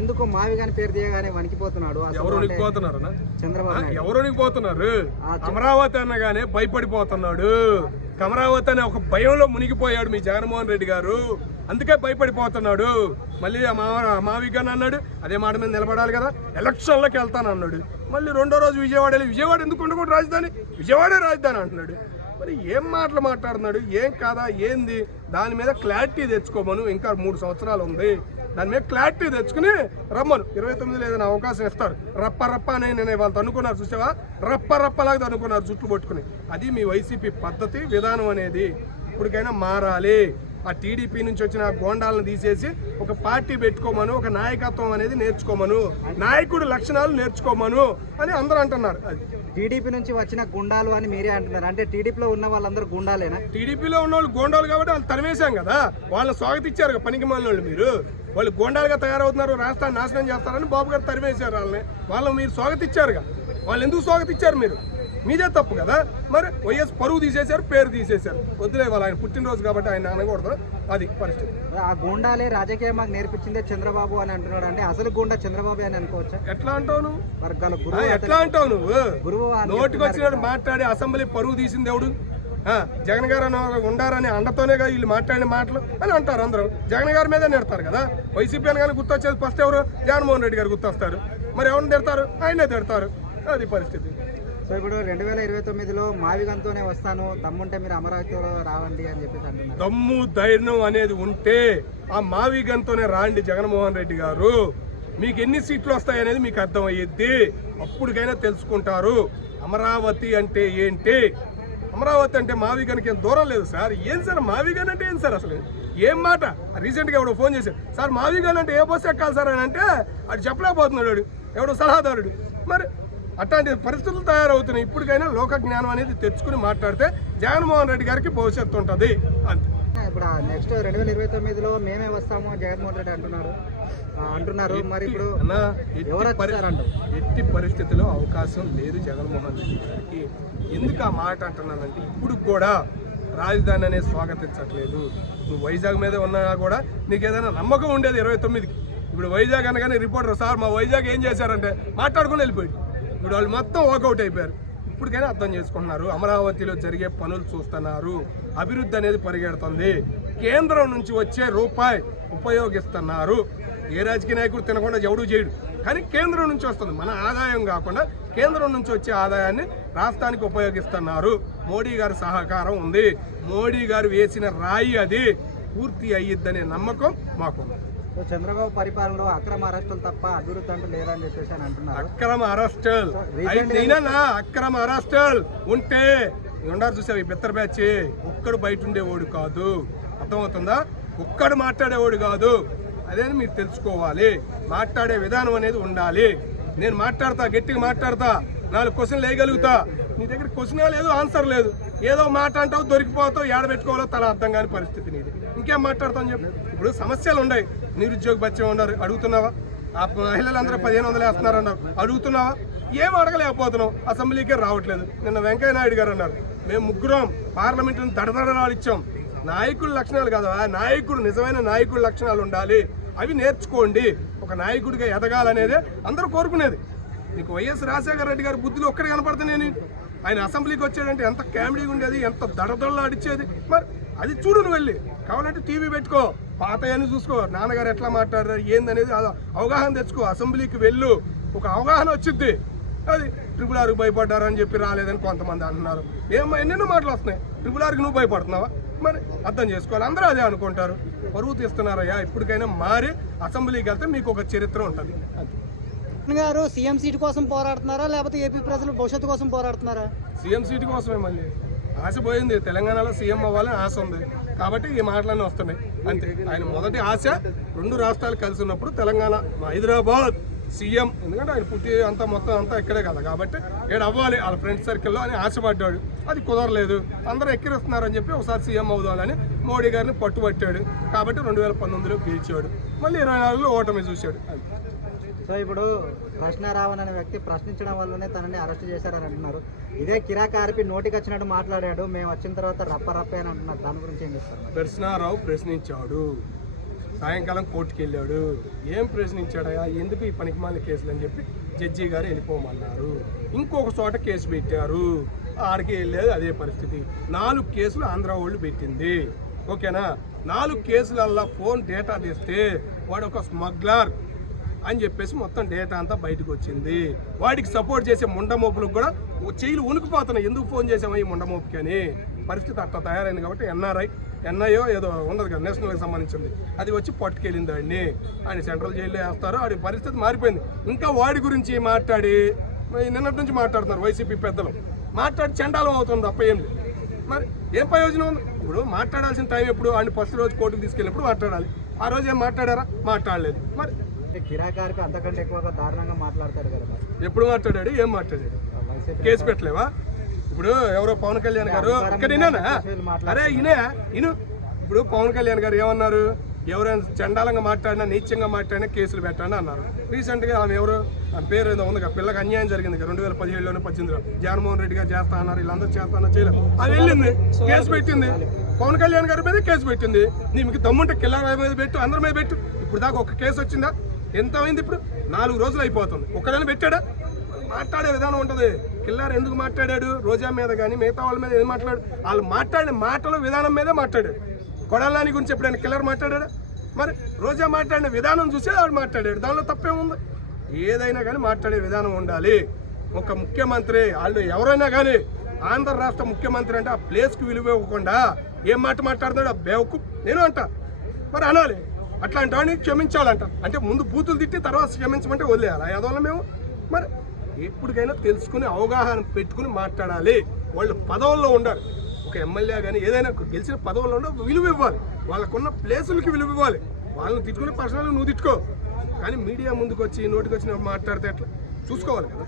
ఎందుకు మావిగాని పేరు తీయగానే వణికిపోతున్నాడు? ఎవరు వణికిపోతున్నారు? చంద్రబాబు ఎవరు వణికిపోతున్నారు? అమరావతి అన్నగానే భయపడిపోతున్నాడు. అమరావతి అనే ఒక భయంలో మునిగిపోయాడు మీ జగన్మోహన్ రెడ్డి గారు. అందుకే భయపడిపోతున్నాడు. మళ్ళీ మావిగాని అన్నాడు, అదే మాట మీద నిలబడాలి కదా, ఎలక్షన్లోకి వెళ్తాను అన్నాడు. మళ్ళీ రెండో రోజు విజయవాడ వెళ్ళి, విజయవాడ ఎందుకు ఉండకూడదు రాజధాని, విజయవాడే రాజధాని అంటున్నాడు. మరి ఏం మాటలు మాట్లాడుతున్నాడు, ఏం కాదా ఏంది? దాని మీద క్లారిటీ తెచ్చుకోమను. ఇంకా 3 సంవత్సరాలు ఉంది, దాని మీద క్లారిటీ తెచ్చుకుని రమ్మను. 29 ఏదైనా అవకాశం ఇస్తారు. రప్ప రప్ప అని నేను వాళ్ళు అనుకున్నారు, చూసావా? రప్ప రప్పలాగా అనుకున్నారు జుట్లు పట్టుకుని. అది మీ వైసీపీ పద్ధతి విధానం అనేది. ఇప్పటికైనా మారాలి. ఆ టీడీపీ నుంచి వచ్చిన గోండాలను తీసేసి ఒక పార్టీ పెట్టుకోమను, ఒక నాయకత్వం అనేది నేర్చుకోమను, నాయకుడి లక్షణాలు నేర్చుకోమను అని అందరూ అంటున్నారు. అది టీడీపీ నుంచి వచ్చిన గుండాలు అని మీరే అంటున్నారు. అంటే టీడీపీలో ఉన్న వాళ్ళందరూ గుండాలేనా? టీడీపీలో ఉన్న వాళ్ళు గోండాలు కాబట్టి వాళ్ళు తరిమేశాం కదా, వాళ్ళని స్వాగతించారు. పనికి మాలిన వాళ్ళు మీరు, వాళ్ళు గోండాలుగా తయారవుతున్నారు, రాష్ట్రాన్ని నాశనం చేస్తారని బాబు గారు తరిమేశారు వాళ్ళని మీరు స్వాగతించారుగా. వాళ్ళు ఎందుకు స్వాగతించారు? మీరు మీదే తప్పు కదా. మరి వైఎస్ పరువు తీసేశారు, పేరు తీసేశారు. వద్దులే, వాళ్ళు ఆయన పుట్టినరోజు కాబట్టి ఆయన అనకూడదు. అది పరిస్థితి. ఆ గూండాలే రాజకీయం మాకు నేర్పించిందే చంద్రబాబు అని అంటున్నాడు. అంటే అసలు గూండా చంద్రబాబు అని అనుకోవచ్చా? ఎట్లా అంటావు నువ్వు? వర్గాలు ఎట్లా అంటావు నువ్వు? నోటికి వచ్చినట్టు మాట్లాడి అసెంబ్లీ పరువు తీసింది ఎవడు? జగన్ గారు ఉండారని అండతోనేగా వీళ్ళు మాట్లాడిన మాటలు అని అంటారు అందరూ. జగన్ గారి మీదే నెడతారు కదా. వైసీపీ అని కానీ గుర్తొచ్చేది ఫస్ట్ ఎవరు? జగన్మోహన్ రెడ్డి గారు గుర్తొస్తారు. మరి ఎవరిని తిడతారు? ఆయనే తిడతారు. అది పరిస్థితి. సో ఇప్పుడు 2029లో మావిగంతోనే వస్తాను, దమ్ముంటే మీరు అమరావతిలో రావండి అని చెప్పేసి అంటున్నారు. దమ్ము ధైర్యం అనేది ఉంటే ఆ మావిగంతోనే రాండి జగన్మోహన్ రెడ్డి గారు. మీకు ఎన్ని సీట్లు వస్తాయనేది మీకు అర్థమయ్యేది. అప్పటికైనా తెలుసుకుంటారు అమరావతి అంటే ఏంటి. అమరావతి అంటే మావిగన్కి ఏం దూరం లేదు సార్. ఏం సార్ మావిగన్ అంటే ఏం సార్? అసలు ఏం మాట? రీసెంట్గా ఎవడో ఫోన్ చేశారు, సార్ మావిగన్ అంటే ఏ బస్సు ఎక్కాలి సార్ అని అంటే అది చెప్పలేకపోతున్నాడు ఎవడో సలహాదారుడు. మరి అట్లాంటి పరిస్థితులు తయారవుతున్నాయి. ఇప్పటికైనా లోక జ్ఞానం అనేది తెచ్చుకుని మాట్లాడితే జగన్మోహన్ రెడ్డి గారికి భవిష్యత్తు ఉంటుంది అంతే. ఇప్పుడు నెక్స్ట్ 2029లో మేమే వస్తాము జగన్మోహన్ రెడ్డి అంటున్నారు. మరి ఇప్పుడు ఎట్టి పరిస్థితిలో అవకాశం లేదు జగన్మోహన్ రెడ్డి గారికి. ఎందుకు ఆ మాట అంటున్నానంటే, ఇప్పుడు కూడా రాజధాని అనేది స్వాగతించట్లేదు. నువ్వు వైజాగ్ మీద ఉన్నా కూడా నీకు ఏదైనా నమ్మకం ఉండేది 29కి. ఇప్పుడు వైజాగ్ అనగానే రిపోర్టర్, సార్ మా వైజాగ్ ఏం చేశారంటే మాట్లాడుకుని వెళ్ళిపోయి. ఇప్పుడు వాళ్ళు మొత్తం వాకౌట్ అయిపోయారు. ఇప్పటికైనా అర్థం చేసుకుంటున్నారు. అమరావతిలో జరిగే పనులు చూస్తున్నారు. అభివృద్ధి అనేది పరిగెడుతుంది. కేంద్రం నుంచి వచ్చే రూపాయి ఉపయోగిస్తున్నారు. ఏ రాజకీయ నాయకుడు తినకుండా ఎవడూ చేయడు, కానీ కేంద్రం నుంచి వస్తుంది. మన ఆదాయం కాకుండా కేంద్రం నుంచి వచ్చే ఆదాయాన్ని రాష్ట్రానికి ఉపయోగిస్తున్నారు. మోడీ గారి సహకారం ఉంది. మోడీ గారు వేసిన రాయి అది పూర్తి అయ్యిద్దనే నమ్మకం మాకుంది. చంద్రబాబు పరిపాలనలో అక్రమ అరెస్టులు తప్ప అభివృద్ధి అంటూ లేదని చెప్పేసి అని అంటున్నారు. అక్రమ అరెస్టులు అక్రమ అరెస్టులు ఉంటే ఉండారు. చూసావు ఈ బిత్తర బ్యాచ్, ఒక్కడు బయట ఉండేవాడు కాదు. అర్థమవుతుందా? ఒక్కడు మాట్లాడేవాడు కాదు. అదే మీరు తెలుసుకోవాలి. మాట్లాడే విధానం అనేది ఉండాలి. నేను మాట్లాడతా, గట్టిగా మాట్లాడతా, 4 క్వశ్చన్లు వేయగలుగుతా. నీ దగ్గర క్వశ్చన్ లేదు, ఆన్సర్ లేదు. ఏదో మాట అంటావు, దొరికిపోతావు, ఏడబెట్టుకోవాలో తల అర్థం కాని పరిస్థితి నీది. ఇంకేం మాట్లాడతాను చెప్పు. ఇప్పుడు సమస్యలు ఉన్నాయి. నిరుద్యోగ భత్యం ఉన్నారు, అడుగుతున్నావా? ఆ మహిళలందరూ 1500 వేస్తున్నారు అన్నారు, అడుగుతున్నావా? ఏం అడగలేకపోతున్నావు. అసెంబ్లీకే రావట్లేదు. నిన్న వెంకయ్య నాయుడు గారు అన్నారు, మేము ముగ్గురం పార్లమెంటును దడదడలాడిచ్చాం. నాయకుల లక్షణాలు కదా, నాయకుడు నిజమైన నాయకుల లక్షణాలు ఉండాలి. అవి నేర్చుకోండి. ఒక నాయకుడిగా ఎదగాలనేదే అందరూ కోరుకునేది. నీకు వైఎస్ రాజశేఖర రెడ్డి గారి బుద్ధులు ఒక్కడే కనపడుతున్నాయి. ఆయన అసెంబ్లీకి వచ్చాడంటే ఎంత కామెడీగా ఉండేది, ఎంత దడదడలా అడిచేది. మరి అది చూడు, నువ్వు వెళ్ళి కావాలంటే టీవీ పెట్టుకో, పాతయని చూసుకో, నాన్నగారు ఎట్లా మాట్లాడారు ఏందనేది అవగాహన తెచ్చుకో. అసెంబ్లీకి వెళ్ళు, ఒక అవగాహన వచ్చింది. అది RRR భయపడ్డారని చెప్పి రాలేదని కొంతమంది అంటున్నారు. ఎన్నెన్నో మాటలు వస్తున్నాయి. RRRకి నువ్వు భయపడుతున్నావా? మరి అర్థం చేసుకోవాలి. అందరూ అదే అనుకుంటారు. పరువు తీస్తున్నారయ్యా. ఇప్పటికైనా మారి అసెంబ్లీకి వెళ్తే మీకు ఒక చరిత్ర ఉంటుంది. గారు సీఎం సీటు కోసం పోరాడుతున్నారా, లేకపోతే ఏపీ ప్రజల భవిష్యత్తు కోసం పోరాడుతున్నారా? సీఎం సీటు కోసమే. మళ్ళీ ఆశ పోయింది. తెలంగాణలో సీఎం అవ్వాలని ఆశ ఉంది కాబట్టి ఈ మాటలన్నీ వస్తున్నాయి అంతే. ఆయన మొదటి ఆశ 2 రాష్ట్రాలు కలిసి ఉన్నప్పుడు తెలంగాణ, హైదరాబాద్ సీఎం, ఎందుకంటే ఆయన పుట్టి అంతా మొత్తం అంతా ఇక్కడే కదా, కాబట్టి ఏడు అవ్వాలి వాళ్ళ ఫ్రెండ్స్ సర్కిల్లో అని ఆశపడ్డాడు. అది కుదరలేదు. అందరూ ఎక్కిరిస్తున్నారని చెప్పి ఒకసారి సీఎం అవుదామని మోడీ గారిని పట్టుబట్టాడు. కాబట్టి 2019లో గెలిచాడు. మళ్ళీ 24లో ఓటమి చూశాడు. సో ఇప్పుడు కృష్ణారావణ్ అనే వ్యక్తి ప్రశ్నించడం వల్లనే తనని అరెస్ట్ చేశారని అంటున్నారు. ఇదే కిరాకార్పి నోటికి వచ్చినట్టు మాట్లాడాడు, మేము వచ్చిన తర్వాత రప్ప రప్పే అని అంటున్నారు. దాని గురించి ఏం చెప్తారు? కృష్ణారావు ప్రశ్నించాడు. సాయంకాలం కోర్టుకి వెళ్ళాడు. ఏం ప్రశ్నించాడయా, ఎందుకు ఈ పనికిమాలిన కేసులు అని చెప్పి జడ్జి గారు వెళ్ళిపోమన్నారు. ఇంకొక చోట కేసు పెట్టారు, ఆడికి వెళ్ళేది అదే పరిస్థితి. 4 కేసులు ఆంధ్ర వాళ్ళు పెట్టింది. ఓకేనా, 4 కేసులల్లా ఫోన్ డేటా తీస్తే వాడు ఒక స్మగ్లర్ అని చెప్పేసి మొత్తం డేటా అంతా బయటకు వచ్చింది. వాడికి సపోర్ట్ చేసే ముండమోపులకు కూడా చెయ్యిలు ఉనికిపోతున్నాయి, ఎందుకు ఫోన్ చేసామో ఈ ముండమోపుకి అని. పరిస్థితి అట్లా తయారైంది కాబట్టి ఎన్ఐఓ ఏదో ఉండదు కదా, నేషనల్కి సంబంధించింది, అది వచ్చి పట్టుకెళ్ళింది వాడిని. ఆయన సెంట్రల్ జైల్లో వేస్తారు. వాడి పరిస్థితి మారిపోయింది. ఇంకా వాడి గురించి మాట్లాడి నిన్నటి నుంచి మాట్లాడుతున్నారు వైసీపీ పెద్దలు. మాట్లాడి చండాలం అవుతుంది తప్ప ఏం లేదు. మరి ఏం ప్రయోజనం ఉంది? ఇప్పుడు మాట్లాడాల్సిన టైం ఎప్పుడు? ఆయన ఫస్ట్ రోజు కోర్టుకు తీసుకెళ్ళినప్పుడు మాట్లాడాలి. ఆ రోజు ఏం మాట్లాడారా? మాట్లాడలేదు. మరి కిరాకారికి అంతకంటే ఎక్కువగా దారుణంగా మాట్లాడతారు కదా మరి. ఎప్పుడు మాట్లాడాడు? ఏం మాట్లాడాడు? కేసు పెట్టలేవా? ఇప్పుడు ఎవరో పవన్ కళ్యాణ్ గారు ఇక్కడ విన్నానా? అరే ఇను ఇప్పుడు పవన్ కళ్యాణ్ గారు ఏమన్నారు? ఎవరైనా చండాలంగా మాట్లాడినా, నీచంగా మాట్లాడినా కేసులు పెట్టండి అన్నారు. రీసెంట్గా ఆమె ఎవరు, ఆ పేరు ఏదో ఉంది కదా, పిల్లకి అన్యాయం జరిగింది 2017లోనే 18లో జగన్మోహన్ రెడ్డి గారు చేస్తా అన్నారు, వీళ్ళందరూ చేస్తా అన్నారు, చేయలేదు. అది వెళ్ళింది, కేసు పెట్టింది. పవన్ కళ్యాణ్ గారి మీద కేసు పెట్టింది. నీకు దమ్ముంటే కిల్లర్ మీద పెట్టు, అందరి మీద పెట్టు. ఇప్పుడు దాకా ఒక కేసు వచ్చిందా? ఎంత అయింది? ఇప్పుడు 4 రోజులు అయిపోతుంది. ఒక్కడైనా పెట్టాడా? మాట్లాడే విధానం ఉంటుంది. కిల్లర్ ఎందుకు మాట్లాడాడు? రోజా మీద కానీ మిగతా వాళ్ళ మీద ఏం మాట్లాడు? వాళ్ళు మాట్లాడిన మాటలు విధానం మీదే మాట్లాడాడు. కొడాలని గురించి ఎప్పుడైనా కిల్లర్ మాట్లాడాడా? మరి రోజా మాట్లాడిన విధానం చూసే వాడు మాట్లాడాడు. దానిలో తప్పేముంది? ఏదైనా కానీ మాట్లాడే విధానం ఉండాలి. ఒక ముఖ్యమంత్రి వాళ్ళు ఎవరైనా కానీ, ఆంధ్ర రాష్ట్ర ముఖ్యమంత్రి అంటే ఆ ప్లేస్కి విలువ ఇవ్వకుండా ఏం మాట మాట్లాడుతున్నాడు? ఆ బేవకు నేను అంట. మరి అనాలి, అట్లాంటి వాడిని క్షమించాలంట. అంటే ముందు బూతులు తిట్టి తర్వాత క్షమించమంటే వదిలేయాలి యాదవులు మేము. మరి ఎప్పటికైనా తెలుసుకుని అవగాహన పెట్టుకుని మాట్లాడాలి. వాళ్ళు పదవుల్లో ఉండాలి. ఒక ఎమ్మెల్యే కానీ ఏదైనా గెలిచిన పదవుల్లో ఉండే విలువ ఇవ్వాలి. వాళ్ళకున్న ప్లేసులకి విలువ ఇవ్వాలి. వాళ్ళని తిట్టుకుని పర్సనల్గా నువ్వు తిట్టుకో, కానీ మీడియా ముందుకు వచ్చి నోటికి వచ్చిన మాట్లాడితే ఎట్లా? చూసుకోవాలి కదా.